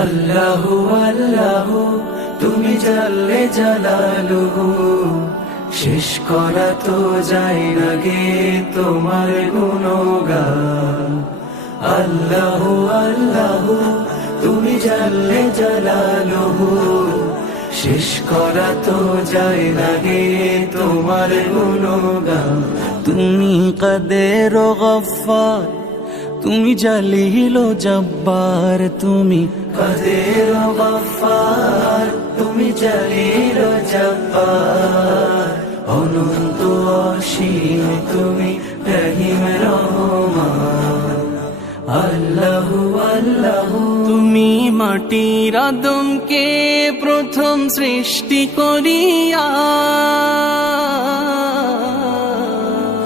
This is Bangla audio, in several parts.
আল্লাহু আল্লাহু, তুমি জানলে জালালুহু। শেষ করা তো যায় না গে তোমার গুণগান। আল্লাহু আল্লাহু, তুমি জানলে জালালুহু। শেষ করা তো যায় না গে তোমার গুণগান। তুমি কাদের গফার তুমি জালিল জব্বার তুমি কাদের গফার তুমি জালিল জব্বার। অনন্ত অসীম তুমি রহিম রহমান। আল্লাহু আল্লাহু। তুমি মাটির আদমকে প্রথম সৃষ্টি করিয়া।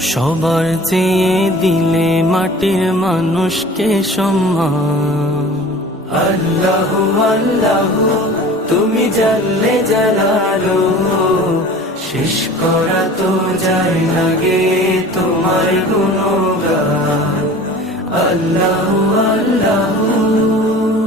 সবার চেয়ে দিলে মাটির মানুষকে সম্মান। আল্লাহু আল্লাহু, তুমি জানলে জালালো। শেষ করা তো যায় লাগে তোমার গুণগান। আল্লাহু আল্লাহু